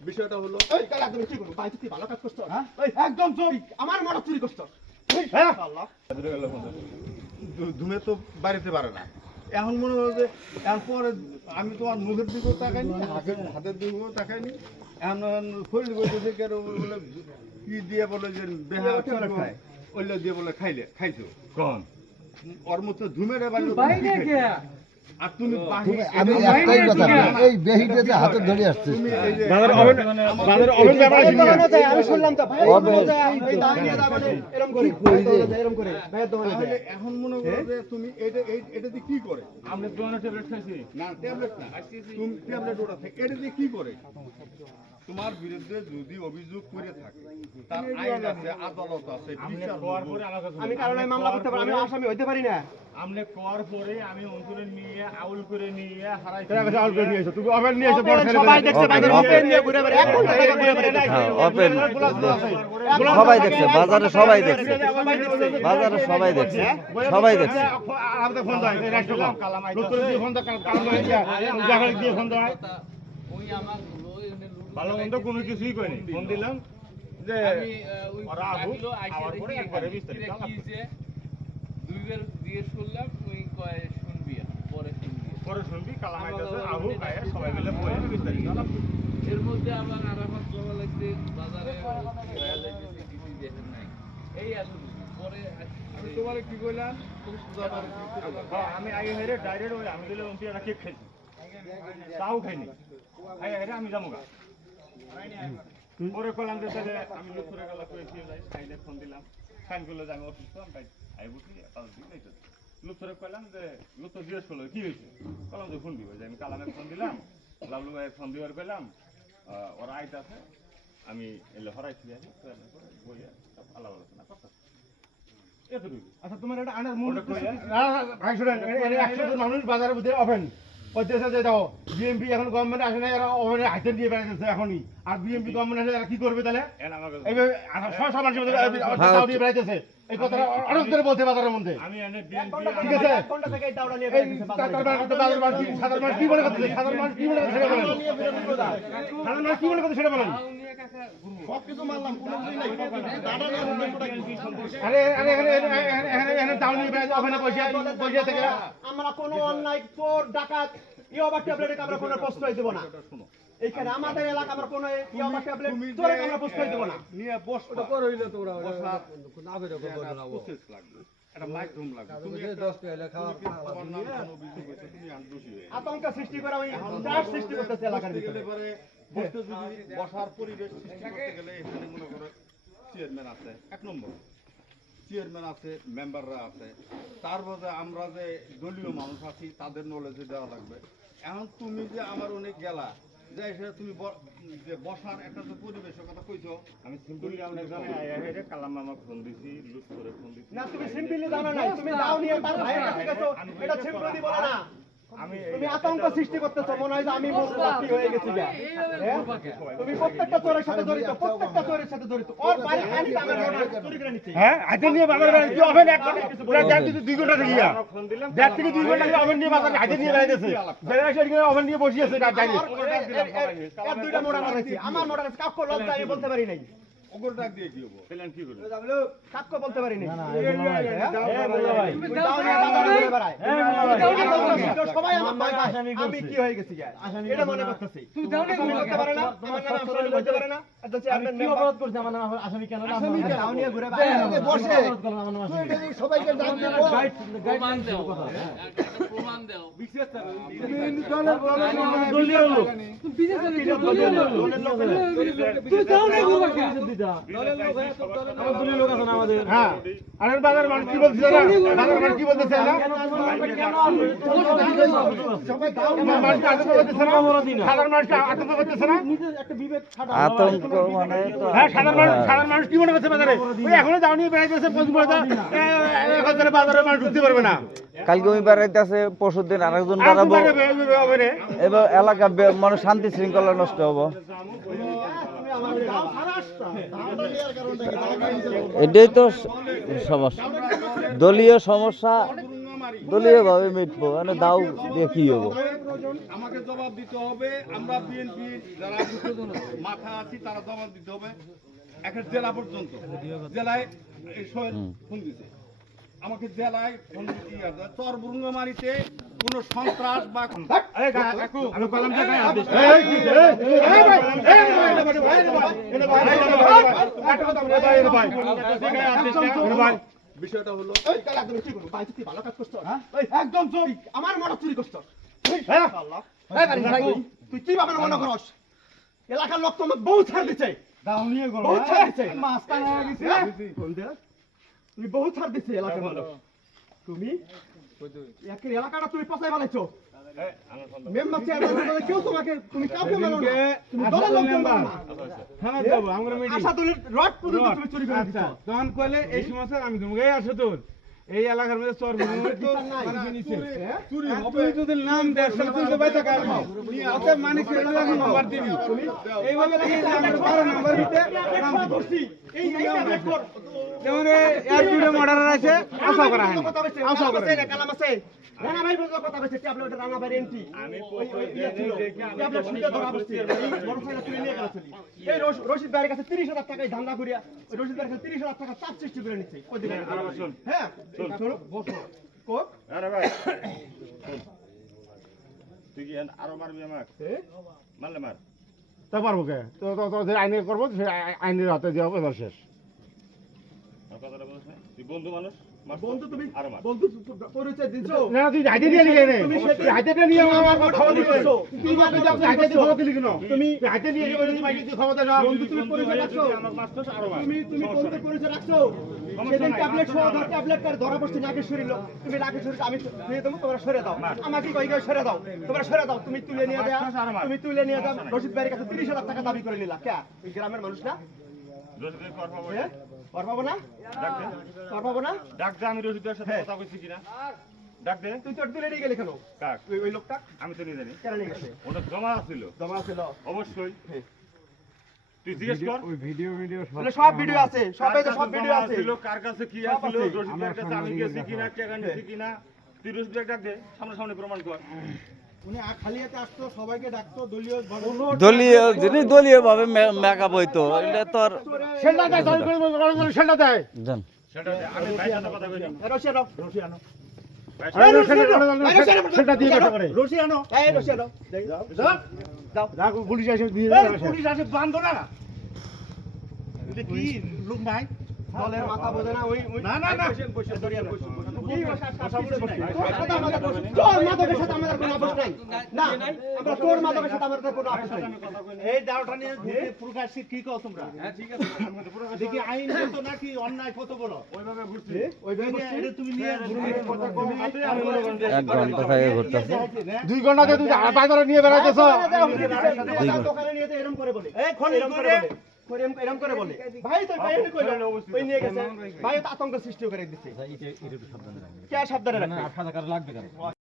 বিষয়টা হলো ভালো কাজ করছ? একদম আমার চুরি করছ। হ্যাঁ? ধুমে তো বাড়িতে পারে না এখন মনে হয় যে এখন পরে আমি তোমার মুখের দিকেও তাকাইনি হাতের দিকেও তাকাইনি এখন শরীর বলতেছে কেন বলে কি দিয়ে বলে যে বেহা খায়? ওইলে দিয়ে বলে খাইলে খাইছো কোন ওর মতো ধুমের বাইরে আমি একটাই কথা এই বেহিটাতে হাতে ধরে আসছিস তুমি এই যে বাজার ওভেন বাজার ওভেন ব্যাপার ভাইয়ের দোকানে যায়, আমি শুনলাম তো, ভাইয়ের হবে। দোকানে যায়, এই দাঁড়িয়ে নিয়ে যায় মানে এরম করে, ভাইয়ের দোকানে যায়, এরম করে, ভাইয়ের দোকানে তাহলে যায়। এখন মনে করো যে তুমি এটা এটা দিয়ে কি করে? দোকানে ট্যাবলেট খাইছি। না ট্যাবলেট না। তুমি ট্যাবলেট ওটা এটা দিয়ে কি করে? তোমার বিরুদ্ধে যদি অভিযোগ করে থাকে তার আইন আছে আদালত আছে আমার আমি কারণে মামলা করতে পারি, আমি আসামি হইতে পারি না। আপনি কোয়ার পরে আমি অন্তরে নিয়ে আউল করে নিয়ে হারাই ওপেন সবাই দেখছে, বাইরে ওপেন নিয়ে ঘুরে বেড়ায়, এক ঘণ্টা থেকে ঘুরে বেড়ায়। হ্যাঁ, open। সবাই দেখছে। বাজারে সবাই দেখছে। বাজারে সবাই দেখছে। সবাই দেখছে। ভালো মন্দ কোনো কিছুই কইনি। ফোন দিলাম যে আমি আহ, ওই ওরা আবু, আবার পরে একবারে বিস্তারিত কি যে, দুইবার জিজ্ঞেস করলাম, ওই কয় শুনবি পরে শুনবি। আর। পরে শুনবি কালাম আইতাছে আবু গায়ে সবাই মিলে বলে বিস্তারিত এর মধ্যে আবার আরাফাত জমা লাগছে, বাজারে হয়ে দেখেন নাই। এই এতটুকু। পরে আমি তোমারে কি কইলাম? হ্যাঁ, আমি আগে হেরে ডাইরেক্ট ওই আমি দিলে কেক খাইছি তাও খাইনি। আগে হেরে আমি যাব গা পরে কলাম যে তাহলে। আমি লোক করে গেলা করেছি সাইনে ফোন দিলাম। সাইন করল যে আমি অসুস্থ আমি তাই আই বুঝি তাদের দিন এই তো লোক করে কইলাম যে লোক তো জিজ্ঞেস করল কি হয়েছে কলাম যে ফোন দিব। যে আমি কালামে ফোন দিলাম লাবলু ভাই ফোন দিবার কইলাম ওরা আইতাছে আমি এলে হরাইছি আছি বইয়া সব আলাপ আলোচনা এতটুকু। আচ্ছা তোমার এটা আনার মূল ভাই শুনেন একশো জন মানুষ বাজারের মধ্যে ওপেন যে বিএমপি এখন গভর্নমেন্ট আসে না এরা ওপেনে হাইতে দিয়ে বেড়াইতেছে এখনই আর বিএমপি গভর্নমেন্ট আসলে এরা কি করবে তাহলে এন আমার কাছে- এইভাবে সব সব মানুষের মধ্যে দিয়ে বেড়াইতেছে এই কথাটা অনেক ধরে বলছে বাজারের ঠিক আছে। মানে সাধারণ মানুষ কি মনে করতেছে সাধারণ মানুষ কি মনে করতেছে সেটা বলেন সাধারণ মানুষ কি মনে করতেছে সেটা বলেন সবকিছু মানলাম, কোনো কিছুই নাই। দাঁড়া নিয়ে ঘুরে বেড়াইতেছে। আরে আরে ওখানে থেকে। আমরা কোনো অন্যায় চোর ডাকাত ইয়াবা আমরা কোনো প্রশ্রয় দেব না। এইখানে আমাদের এলাকা আমরা কোনো ইয়াবা ট্যাবলেট আমরা প্রশ্রয় দেব না। নিয়ে হয়ে। আতঙ্ক সৃষ্টি করে আমি ত্রাস সৃষ্টি করতেছি এলাকার ভিতরে। গেলে পরে বসতে যদি বসার পরিবেশ সৃষ্টি করতে গেলে এখানে মনে করো চেয়ারম্যান আছে। এক নম্বর। চেয়ারম্যান আছে মেম্বাররা আছে। তার মধ্যে আমরা যে দলীয় মানুষ আছি তাদের নলেজে দেওয়া লাগবে। এখন তুমি যে আমার অনেক গেলা যে তুমি যে বসার একটা যে পরিবেশের কথা কইছো আমি সিম্পলি জানে কালাম মামা ফোন দিছি করে ফোন দিছি। না তুমি সিম্পলি জানো না তুমি দাও নিয়ে তার ভাইয়ের কাছে গেছো। এটা সিম্পলি বলে না। আমি তুমি আতঙ্ক সৃষ্টি করতেছো মনে হয় যে আমি মুক্তি হয়ে গেছি হ্যাঁ? তুমি প্রত্যেকটা চোরের সাথে জড়িত প্রত্যেকটা চোরের সাথে জড়িত। ওর বাড়ি আনি আমার ঘটনা চুরি করে নিচ্ছে। হ্যাঁ হাতে নিয়ে বাজারে বেড়াইছে কি ওভেন এক ঘণ্টা দেড় থেকে দুই ঘণ্টা থেকে গিয়া ফোন থেকে দুই ঘণ্টা থেকে ওভেন নিয়ে বাজারে হাতে নিয়ে বেড়াইতেছে। বেড়াইছে এদিকে ওভেন নিয়ে বসিয়েছে না জানি। এর দুইটা মোড়া মারাইছি আমার মোড়া কাকু লজ্জা আমি বলতে পারি নাই। ওগুলো ডাক দিয়ে কি হব পেলেন কি করবে কাকু বলতে পারি নাই তুমি দাও নিয়ে বাজারে ঘুরে বেড়ায়। সবাই আমার ভয় পায়। আমি কি হয়ে গেছি এটা মনে করতেছি তুমি বলতে পারে না আমার নাম আফসার বলতে পারে না একজন চেয়ারম্যান মেম্বার আসামি দাও নিয়ে ঘুরে বসে তুই এটা সবাইকে ডাক দিয়ে বল। প্রমাণ দাও প্রমাণ দাও হ্যাঁ আরে বাজার মানুষ কি বলছে না বাজার মানুষ কি বলতেছে মানুষ আতঙ্ক করতেছে না? সাধারণ মানুষ আতঙ্ক করতেছে না? আতঙ্ক মানে হ্যাঁ সাধারণ মানুষ সাধারণ মানুষ কি মনে করছে বাজারে? ওই এখনও দাও নিয়ে বেড়াইতেছে বাজারে মানুষ ঢুকতে পারবে না। কালকে ওই বেড়াইতেছে পরশুর দিন আরেকজন বেড়াবো। এবার এলাকা মানে শান্তি শৃঙ্খলা নষ্ট হব। এটাই তো সমস্যা। দলীয় সমস্যা দলীয় ভাবে মিটবো মানে দাও দিয়ে কি হব? আমাকে জবাব দিতে হবে আমরা বিএনপি যারা মাথা আছি তারা জবাব দিতে হবে একটা জেলা পর্যন্ত। জেলায় এই ফোন দিছে। আমাকে জেলায় ফোন দিয়ে চর বুরুঙ্গামারিতে কোনো সন্ত্রাস বা বিষয়টা হলো ভালো এলাকার লোক তোমাকে বহু ছাড় মানুষ তুমি একের এলাকাটা তুমি পচাই বানাইছো এই, আমার সন্তান। মেম্বার চেয়ারম্যান কেউ তোমাকে তুমি কাউকে মানো না তুমি দলের লোকজন মানো না হ্যাঁ, যাব, আমরা meeting। আশা দলের রড পর্যন্ত তুমি চুরি করে আচ্ছা, তখন কইলে এই সমস্যা আমি তোমাকে এই আসো তোর এই এলাকার মধ্যে চর হ্যাঁ? চুরি হবে যদি নাম তাহলে তুই অতএব মানুষ এলাকা নাম্বার দিবি এইভাবে নাম্বার দিতে এই যেমন এর দুটো মর্ডার আছে আশা করা হয় আশা আশা করে করে কালাম আছে রানা ভাই বলতে কথা বলছে ট্যাবলেট রানা ভাই এন্ট্রি আমি ওই ওই ছিল ট্যাবলেট শুনতে ধরা বসছে। মোটরসাইকেল তুলে নিয়ে গেল এই রশিদ ভাইয়ের কাছে 30000 টাকায় ধান্দা করিয়া ওই রশিদ ভাইয়ের কাছে 30000 টাকা চাপ সৃষ্টি করে নিচ্ছে। কই দিবেন আর আবার শোন। হ্যাঁ শোনো। বসো। কোক আরে ভাই, তুই কি আরও মারবি আমাকে? মারলে মার। তা পারব কে? তো আইনে করব আইনের হাতে দেওয়া শেষ আমার কথাটা বলিস না তুই বন্ধু মানুষ বন্ধু তুমি বন্ধু পরিচয় দিছো? না তুই হাইতে নিয়ে নিয়ে নে। তুমি হাইতেটা নিয়ে আমার আমার খবর দিলি তুই মা তুই তুই হাইতে খবর দিলি কেন? তুমি হাইতে নিয়ে গেলে তুই মাইকে খবর না বন্ধু তুমি পরিচয় রাখছো। আমাকে মারছস আরও তুমি তুমি বন্ধু পরিচয় রাখছো। সেদিন ট্যাবলেট সহ নাই। ট্যাবলেট কার ধরা পড়ছে নাকে শরীর তুমি নাকে আমি দিয়ে দেবো তোমরা সরে দাও। আমাকে কই কই সরে দাও তোমরা সরে দাও। তুমি তুলে নিয়ে দেয়া মার, মার, মার। তুমি তুলে নিয়ে দাও রশিদ ভাইয়ের কাছে তিরিশ হাজার টাকা দাবি করে নিলা। কে? গ্রামের মানুষ না? রশিদের কর পাবো হ্যাঁ কর পাবো না? ডাক দে কর পাবো না? ডাক দে আমি রশিদের সাথে কথা কইছি কিনা। ডাক দে। তুই তো তুলে নিয়ে গেলে কেন? কাক? ওই ওই লোকটা? আমি তো নিয়ে জানি কেন নিয়ে গেছে? ওটা জমা ছিল জমা ছিল অবশ্যই। হ্যাঁ। তুই জিজ্ঞেস কর। ওই ভিডিও ভিডিও বলে সব ভিডিও আছে সবাই তো সব ভিডিও আছে। ছিল, কার কাছে কি আছিল আছে। কাছে আমি গেছি কিনা টাকা নিছি কিনা। তুই ডাক দে সামনাসামনি প্রমাণ কর। উনি খালি হাতে আসতো সবাইকে ডাকতো দলীয় দলীয় যদি দলীয় ভাবে মেকআপ হইতো এটা তো আর সেলটা দেয় দল করে করে করে সেলটা দেয়। জান। সেটা দে, আমি ভাইয়ের সাথে কথা কইছি এ রশি আনো ভাই আরে সেলটা সেলটা দিয়ে কথা করে রশি আনো এই রশি আনো। যাও যাও যাক পুলিশ এসে দিয়ে পুলিশ আসে বান্ধ না। এটা কি লোক নাই দলের মাথা বোঝে না ওই ওই না না না। কি বসা? বসা বসে। বসে তোর সাথে আমাদের তোর মাদকের সাথে আমাদের কোনো আপোষ নাই না আমরা তোর মাদকের সাথে আমাদের কোনো আপোষ নাই এই দাওটা নিয়ে প্রকাশ্যে কি কও তোমরা হ্যাঁ ঠিক আছে দেখি আইন তো নাকি অন্যায় কত বড় ওইভাবে ঘুরছি ওইভাবে এটা তুমি নিয়ে কথা কম হাতে আমি মনে করেন এক ঘণ্টা থেকে ঘুরতেছে দুই ঘণ্টা তুই নিয়ে বেড়াইতেছ দোকানে নিয়ে যেতে এরকম করে বলে এই খনি এরকম করে বলে এরকম এরকম করে বলে ভাই তো ভাই এনে কইলো ওই নিয়ে গেছে ভাই তো আতঙ্ক সৃষ্টি করে দিচ্ছে কে সাবধানে রাখবে